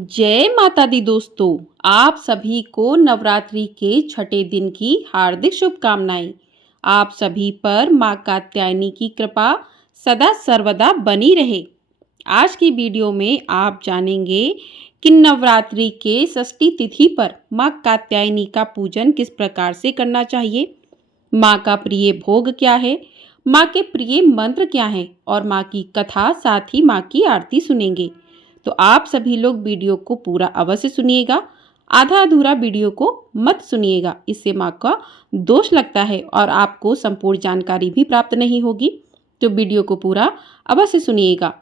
जय माता दी दोस्तों। आप सभी को नवरात्रि के छठे दिन की हार्दिक शुभकामनाएं। आप सभी पर माँ कात्यायनी की कृपा सदा सर्वदा बनी रहे। आज की वीडियो में आप जानेंगे कि नवरात्रि के षष्ठी तिथि पर माँ कात्यायनी का पूजन किस प्रकार से करना चाहिए, माँ का प्रिय भोग क्या है, माँ के प्रिय मंत्र क्या हैं और माँ की कथा साथ ही माँ की आरती सुनेंगे। तो आप सभी लोग वीडियो को पूरा अवश्य सुनिएगा, आधा अधूरा वीडियो को मत सुनिएगा, इससे माँ का दोष लगता है और आपको संपूर्ण जानकारी भी प्राप्त नहीं होगी। तो वीडियो को पूरा अवश्य सुनिएगा।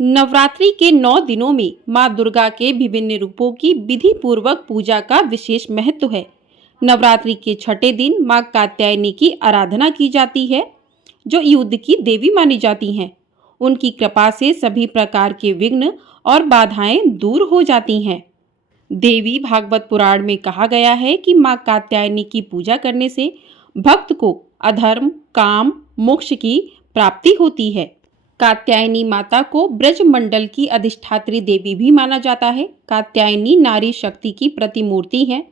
नवरात्रि के 9 दिनों में माँ दुर्गा के विभिन्न रूपों की विधि पूर्वक पूजा का विशेष महत्व है। नवरात्रि के छठे दिन माँ कात्यायनी की आराधना की जाती है, जो युद्ध की देवी मानी जाती हैं। उनकी कृपा से सभी प्रकार के विघ्न और बाधाएं दूर हो जाती हैं। देवी भागवत पुराण में कहा गया है कि माँ कात्यायनी की पूजा करने से भक्त को अधर्म, काम, मोक्ष की प्राप्ति होती है। कात्यायनी माता को ब्रज मंडल की अधिष्ठात्री देवी भी माना जाता है। कात्यायनी नारी शक्ति की प्रतिमूर्ति है।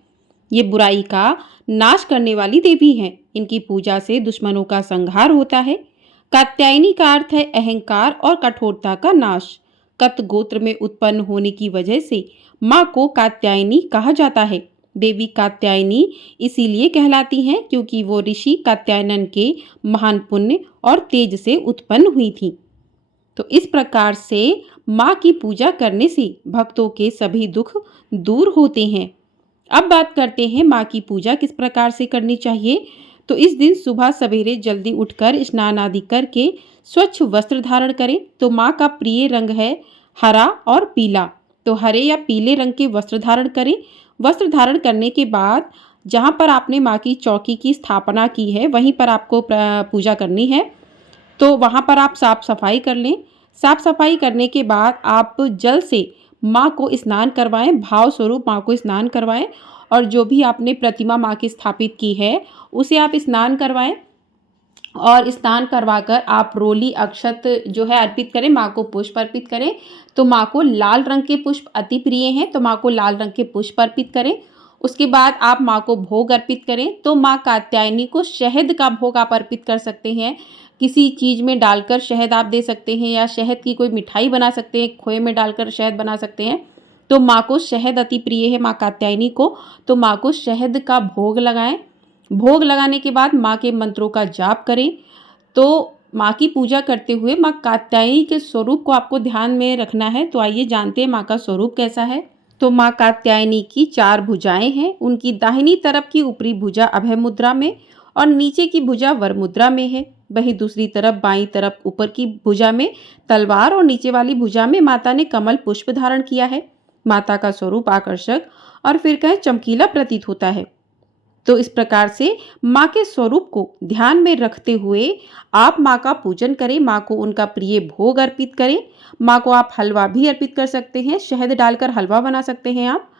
ये बुराई का नाश करने वाली देवी हैं। इनकी पूजा से दुश्मनों का संहार होता है। कात्यायनी का अर्थ है अहंकार और कठोरता का नाश। कत गोत्र में उत्पन्न होने की वजह से माँ को कात्यायनी कहा जाता है। देवी कात्यायनी इसीलिए कहलाती हैं क्योंकि वो ऋषि कात्यायन के महान पुण्य और तेज से उत्पन्न हुई थी। तो इस प्रकार से माँ की पूजा करने से भक्तों के सभी दुख दूर होते हैं। अब बात करते हैं माँ की पूजा किस प्रकार से करनी चाहिए। तो इस दिन सुबह सवेरे जल्दी उठकर स्नान आदि करके स्वच्छ वस्त्र धारण करें। तो माँ का प्रिय रंग है हरा और पीला, तो हरे या पीले रंग के वस्त्र धारण करें। वस्त्र धारण करने के बाद जहाँ पर आपने माँ की चौकी की स्थापना की है वहीं पर आपको पूजा करनी है। तो वहाँ पर आप साफ सफाई कर लें। साफ सफाई करने के बाद आप जल से माँ को स्नान करवाएं, भाव स्वरूप माँ को स्नान करवाएं और जो भी आपने प्रतिमा माँ की स्थापित की है उसे आप स्नान करवाएं और स्नान करवाकर आप रोली अक्षत जो है अर्पित करें, माँ को पुष्प अर्पित करें। तो माँ को लाल रंग के पुष्प अति प्रिय हैं, तो माँ को लाल रंग के पुष्प अर्पित करें। उसके बाद आप माँ को भोग अर्पित करें। तो माँ कात्यायनी को शहद का भोग आप अर्पित कर सकते हैं। किसी चीज़ में डालकर शहद आप दे सकते हैं या शहद की कोई मिठाई बना सकते हैं, खोए में डालकर शहद बना सकते हैं। तो माँ को शहद अति प्रिय है माँ कात्यायनी को, तो माँ को शहद का भोग लगाएं। भोग लगाने के बाद माँ के मंत्रों का जाप करें। तो माँ की पूजा करते हुए माँ कात्यायनी के स्वरूप को आपको ध्यान में रखना है। तो आइए जानते हैं माँ का स्वरूप कैसा है। तो माँ कात्यायनी की 4 भुजाएं हैं। उनकी दाहिनी तरफ की ऊपरी भुजा अभय मुद्रा में और नीचे की भुजा वर मुद्रा में है। वहीं दूसरी तरफ बाईं तरफ ऊपर की भुजा में तलवार और नीचे वाली भुजा में माता ने कमल पुष्प धारण किया है। माता का स्वरूप आकर्षक और फिर कहें चमकीला प्रतीत होता है। तो इस प्रकार से माँ के स्वरूप को ध्यान में रखते हुए आप माँ का पूजन करें। माँ को उनका प्रिय भोग अर्पित करें। माँ को आप हलवा भी अर्पित कर सकते हैं, शहद डालकर हलवा बना सकते हैं आप।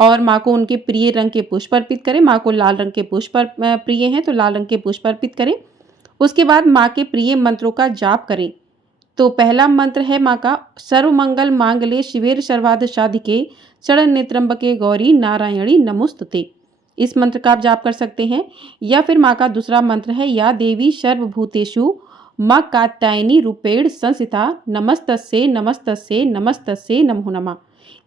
और माँ को उनके प्रिय रंग के पुष्प अर्पित करें। माँ को लाल रंग के पुष्प प्रिय हैं तो लाल रंग के पुष्प अर्पित करें। उसके बाद माँ के प्रिय मंत्रों का जाप करें। तो पहला मंत्र है माँ का सर्वमंगल मांगल्ये शिवे सर्वार्थ साधिके शरण्ये त्र्यंबके गौरी नारायणी नमोस्तुते। इस मंत्र का आप जाप कर सकते हैं। या फिर माँ का दूसरा मंत्र है या देवी सर्वभूतेषु माँ कात्यायनी रूपेण संस्थिता नमस्तस्ये नमस्तस्ये नमस्तस्ये नमो नमः।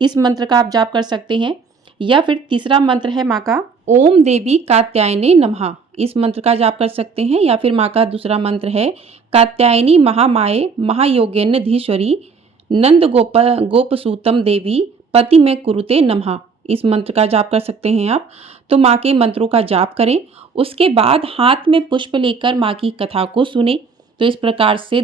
इस मंत्र का आप जाप कर सकते हैं। या फिर तीसरा मंत्र है माँ का ओम देवी कात्यायनी नमः। इस मंत्र का जाप कर सकते हैं। या फिर माँ का दूसरा मंत्र है कात्यायनी महामाये महायोगेन्नधीश्वरी नंद गोपसूतम देवी पति में कुरुते नमः। इस मंत्र का जाप कर सकते हैं आप। तो माँ के मंत्रों का जाप करें। उसके बाद हाथ में पुष्प लेकर माँ की कथा को सुने। तो इस प्रकार से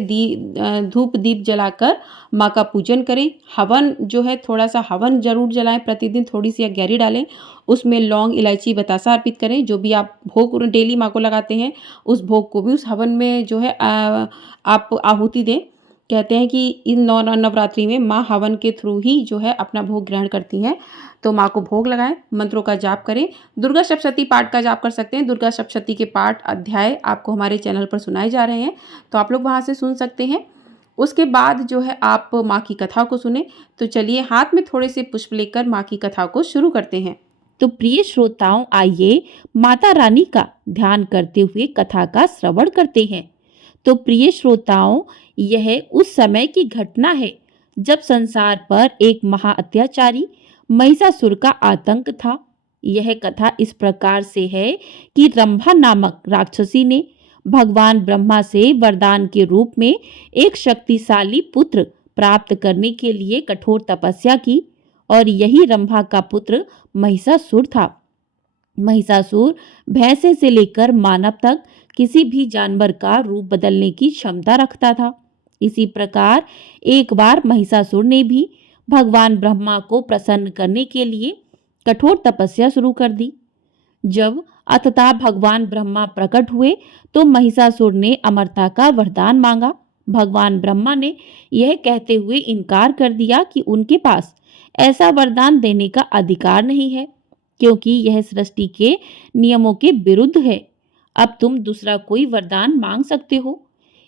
धूप दीप जलाकर माँ का पूजन करें। हवन जो है थोड़ा सा हवन जरूर जलाएं, प्रतिदिन थोड़ी सी अगैरी डालें, उसमें लौंग इलायची बतासा अर्पित करें। जो भी आप भोग डेली माँ को लगाते हैं उस भोग को भी उस हवन में जो है आप आहुति दें। कहते हैं कि इन नवरात्रि में माँ हवन के थ्रू ही जो है अपना भोग ग्रहण करती हैं। तो माँ को भोग लगाएं, मंत्रों का जाप करें। दुर्गा सप्तशती पाठ का जाप कर सकते हैं। दुर्गा सप्तशती के पाठ अध्याय आपको हमारे चैनल पर सुनाए जा रहे हैं, तो आप लोग वहाँ से सुन सकते हैं। उसके बाद जो है आप माँ की कथा को सुने। तो चलिए हाथ में थोड़े से पुष्प लेकर माँ की कथा को शुरू करते हैं। तो प्रिय श्रोताओं, आइए माता रानी का ध्यान करते हुए कथा का श्रवण करते हैं। तो प्रिय श्रोताओं, यह उस समय की घटना है जब संसार पर एक महा अत्याचारी महिषासुर का आतंक था। यह कथा इस प्रकार से है कि रंभा नामक राक्षसी ने भगवान ब्रह्मा से वरदान के रूप में एक शक्तिशाली पुत्र प्राप्त करने के लिए कठोर तपस्या की और यही रंभा का पुत्र महिषासुर था। महिषासुर भैंसे से लेकर मानव तक किसी भी जानवर का रूप बदलने की क्षमता रखता था। इसी प्रकार एक बार महिषासुर ने भी भगवान ब्रह्मा को प्रसन्न करने के लिए कठोर तपस्या शुरू कर दी। जब अतः भगवान ब्रह्मा प्रकट हुए तो महिषासुर ने अमरता का वरदान मांगा। भगवान ब्रह्मा ने यह कहते हुए इनकार कर दिया कि उनके पास ऐसा वरदान देने का अधिकार नहीं है, क्योंकि यह सृष्टि के नियमों के विरुद्ध है। अब तुम दूसरा कोई वरदान मांग सकते हो।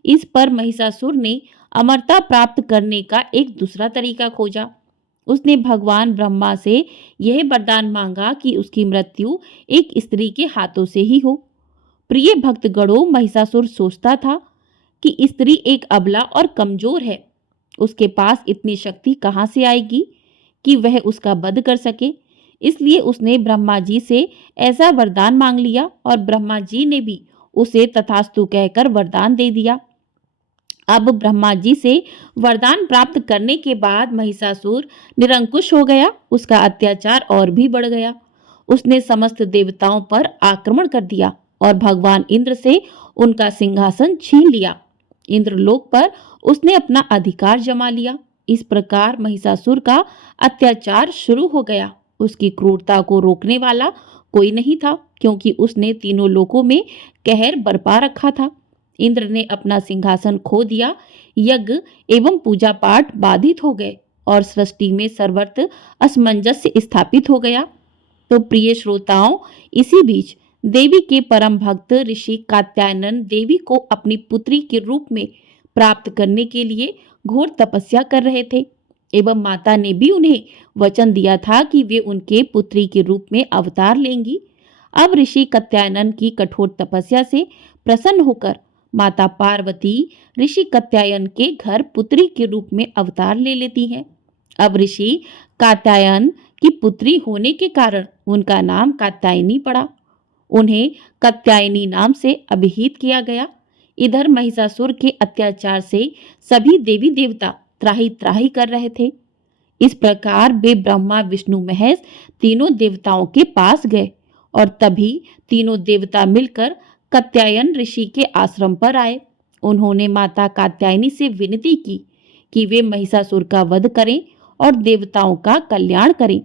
इस पर महिषासुर ने अमरता प्राप्त करने का एक दूसरा तरीका खोजा। उसने भगवान ब्रह्मा से यह वरदान मांगा कि उसकी मृत्यु एक स्त्री के हाथों से ही हो। प्रिय भक्तगणों, महिषासुर सोचता था कि स्त्री एक अबला और कमजोर है। उसके पास इतनी शक्ति कहाँ से आएगी कि वह उसका वध कर सके। इसलिए उसने ब्रह्मा जी से ऐसा वरदान मांग लिया और ब्रह्मा जी ने भी उसे तथास्तु कहकर वरदान दे दिया। अब ब्रह्मा जी से वरदान प्राप्त करने के बाद महिषासुर निरंकुश हो गया। उसका अत्याचार और भी बढ़ गया। उसने समस्त देवताओं पर आक्रमण कर दिया और भगवान इंद्र से उनका सिंहासन छीन लिया। इंद्रलोक पर उसने अपना अधिकार जमा लिया। इस प्रकार महिषासुर का अत्याचार शुरू हो गया। उसकी क्रूरता को रोकने वाला कोई नहीं था, क्योंकि उसने तीनों लोकों में कहर बरपा रखा था। इंद्र ने अपना सिंहासन खो दिया, यज्ञ एवं पूजा पाठ बाधित हो गए और सृष्टि में सर्वत्र असमंजस्य स्थापित हो गया। तो प्रिय श्रोताओं, इसी बीच देवी के परम भक्त ऋषि कात्यायन देवी को अपनी पुत्री के रूप में प्राप्त करने के लिए घोर तपस्या कर रहे थे एवं माता ने भी उन्हें वचन दिया था कि वे उनके पुत्री के रूप में अवतार लेंगी। अब ऋषि कात्यायन की कठोर तपस्या से प्रसन्न होकर माता पार्वती ऋषि कात्यायन के घर पुत्री के रूप में अवतार ले लेती हैं। अब ऋषि कात्यायन की पुत्री होने के कारण उनका नाम कात्यायनी पड़ा। उन्हें कात्यायनी नाम से अभिहित किया गया। इधर महिषासुर के अत्याचार से सभी देवी देवता त्राही त्राही कर रहे थे। इस प्रकार वे ब्रह्मा विष्णु महेश तीनों देवताओं के पास गए और तभी तीनों देवता मिलकर कात्यायन ऋषि के आश्रम पर आए। उन्होंने माता कात्यायनी से विनती की कि वे महिषासुर का वध करें और देवताओं का कल्याण करें।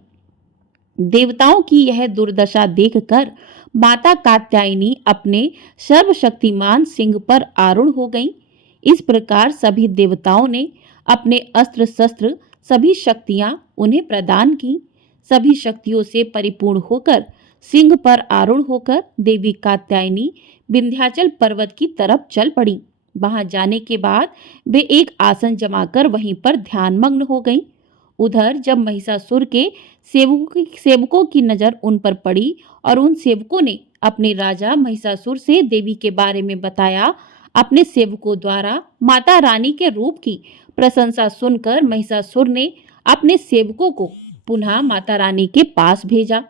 देवताओं की यह दुर्दशा देखकर माता कात्यायनी अपने सर्वशक्तिमान सिंह पर आरूढ़ हो गईं। इस प्रकार सभी देवताओं ने अपने अस्त्र शस्त्र सभी शक्तियां उन्हें प्रदान की। सभी शक्तियों से परिपूर्ण होकर सिंह पर आरूढ़ होकर देवी कात्यायनी विंध्याचल पर्वत की तरफ चल पड़ी। वहां जाने के बाद वे एक आसन जमाकर वहीं पर ध्यानमग्न हो गईं। उधर जब महिषासुर के सेवकों की नजर उन पर पड़ी और उन सेवकों ने अपने राजा महिषासुर से देवी के बारे में बताया, अपने सेवकों द्वारा माता रानी के रूप की प्रशंसा सुनकर महिषासुर ने अपने सेवकों को पुनः माता रानी के पास भेजा।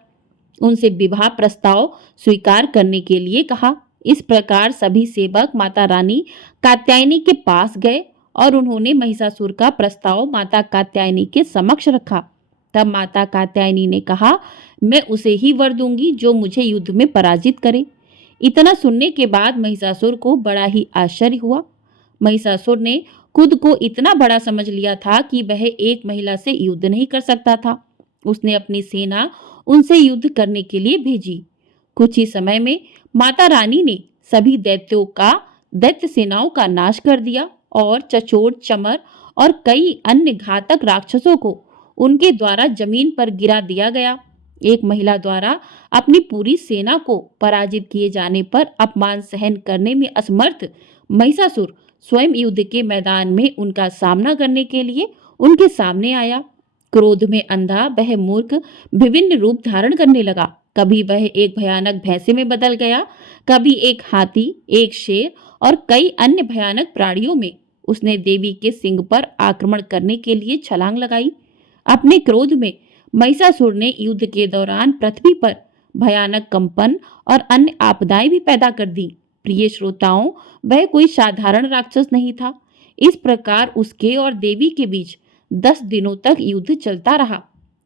उनसे विवाह प्रस्ताव स्वीकार करने के लिए कहा। इस प्रकार सभी सेवक माता रानी कात्यायनी के पास गए और उन्होंने महिषासुर का प्रस्ताव माता कात्यायनी के समक्ष रखा। तब माता कात्यायनी ने कहा, मैं उसे ही वर दूंगी जो मुझे युद्ध में पराजित करे। इतना सुनने के बाद महिषासुर को बड़ा ही आश्चर्य हुआ। महिषासुर ने खुद को इतना बड़ा समझ लिया था कि वह एक महिला से युद्ध नहीं कर सकता था। उसने अपनी सेना उनसे युद्ध करने के लिए भेजी। कुछ ही समय में माता रानी ने सभी दैत्य सेनाओं का नाश कर दिया और चचोट, चमर और कई अन्य घातक राक्षसों को उनके द्वारा जमीन पर गिरा दिया गया। एक महिला द्वारा अपनी पूरी सेना को पराजित किए जाने पर अपमान सहन करने में असमर्थ महिषासुर स्वयं युद्ध के मैदान में उनका सामना करने के लिए उनके सामने आया। क्रोध में अंधा वह मूर्ख विभिन्न रूप धारण करने लगा। कभी वह एक भयानक भैंसे में बदल गया, कभी एक हाथी, एक शेर और कई अन्य भयानक प्राणियों में। उसने देवी के सिंह पर आक्रमण करने के लिए छलांग लगाई। अपने क्रोध में महिषासुर ने युद्ध के दौरान पृथ्वी पर भयानक कंपन और अन्य आपदाएं भी पैदा कर दी। प्रिय श्रोताओं, वह कोई साधारण राक्षस नहीं था। इस प्रकार उसके और देवी के बीच 10 दिनों तक युद्ध चलता रहा।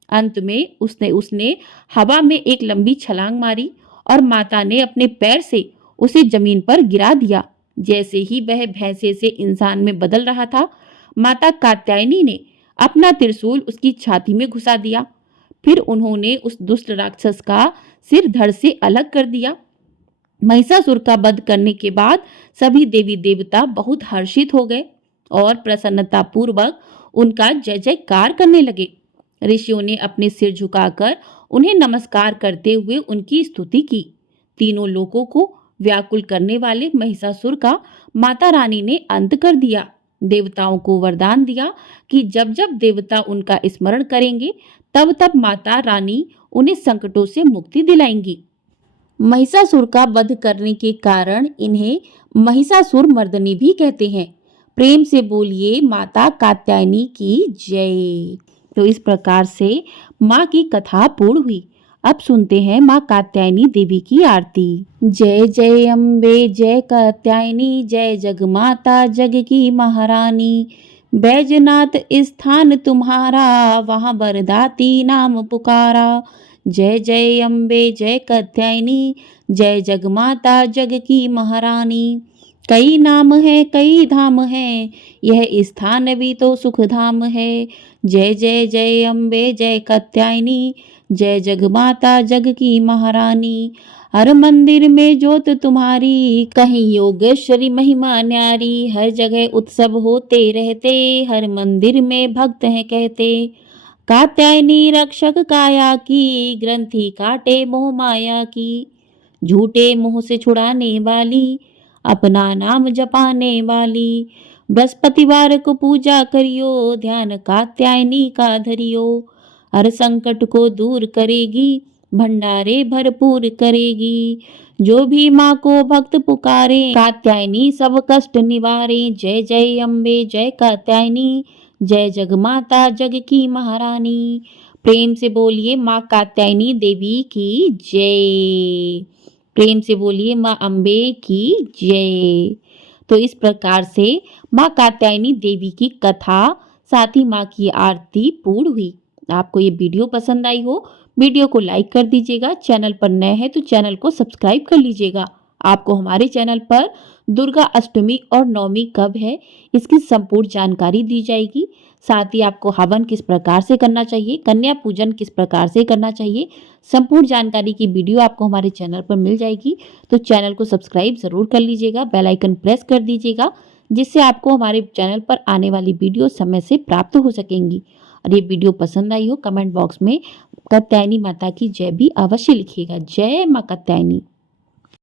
अंत में उसने हवा में एक लंबी छलांग मारी और माता ने अपने पैर से उसे जमीन पर गिरा दिया। जैसे ही वह भैंसे से इंसान में बदल रहा था, माता कात्यायनी ने अपना त्रिशूल उसकी छाती में घुसा दिया। फिर उन्होंने उस दुष्ट राक्षस का सिर धड़ से अलग कर दिया। महिषासुर का वध करने के बाद सभी देवी देवता बहुत हर्षित हो गए और प्रसन्नता पूर्वक उनका जय जयकार करने लगे। ऋषियों ने अपने सिर झुकाकर उन्हें नमस्कार करते हुए उनकी स्तुति की। तीनों लोगों को व्याकुल करने वाले महिषासुर का माता रानी ने अंत कर दिया। देवताओं को वरदान दिया कि जब जब देवता उनका स्मरण करेंगे तब तब माता रानी उन्हें संकटों से मुक्ति दिलाएंगी। महिषासुर का वध करने के कारण इन्हें महिषासुर मर्दनी भी कहते हैं। प्रेम से बोलिए माता कात्यायनी की जय। तो इस प्रकार से माँ की कथा पूर्ण हुई। अब सुनते हैं माँ कात्यायनी देवी की आरती। जय जय अम्बे जय कात्यायनी, जय जगमाता जग की महारानी। बैजनाथ स्थान तुम्हारा, वहाँ वरदाती नाम पुकारा। जय जय अम्बे जय कात्यायनी, जय जगमाता जग की महारानी। कई नाम है कई धाम है, यह स्थान भी तो सुख धाम है। जय जय जय अम्बे जय कात्यायनी, जय जगमाता जग की महारानी। हर मंदिर में ज्योत तुम्हारी, कहीं योगेश्वरी महिमा न्यारी। हर जगह उत्सव होते रहते, हर मंदिर में भक्त हैं कहते। कात्यायनी रक्षक काया की, ग्रंथि काटे मोह माया की। झूठे मोह से छुड़ाने वाली, अपना नाम जपाने वाली। बृहस्पतिवार को पूजा करियो, ध्यान कात्यायनी का धरियो। हर संकट को दूर करेगी, भंडारे भरपूर करेगी। जो भी माँ को भक्त पुकारे, कात्यायनी सब कष्ट निवारे। जय जय अम्बे जय कात्यायनी, जय जगमाता जग की महारानी। प्रेम से बोलिए माँ कात्यायनी देवी की जय। प्रेम से बोलिए माँ अम्बे की जय। तो इस प्रकार से माँ कात्यायनी देवी की कथा साथ ही माँ की आरती पूर्ण हुई। आपको ये वीडियो पसंद आई हो, वीडियो को लाइक कर दीजिएगा। चैनल पर नए हैं तो चैनल को सब्सक्राइब कर लीजिएगा। आपको हमारे चैनल पर दुर्गा अष्टमी और नवमी कब है इसकी संपूर्ण जानकारी दी जाएगी। साथ ही आपको हवन किस प्रकार से करना चाहिए, कन्या पूजन किस प्रकार से करना चाहिए, संपूर्ण जानकारी की वीडियो आपको हमारे चैनल पर मिल जाएगी। तो चैनल को सब्सक्राइब जरूर कर लीजिएगा, बेल आइकन प्रेस कर दीजिएगा, जिससे आपको हमारे चैनल पर आने वाली वीडियो समय से प्राप्त हो सकेंगी। और ये वीडियो पसंद आई हो, कमेंट बॉक्स में कात्यायनी माता की जय भी अवश्य लिखिएगा। जय माँ कात्यायनी।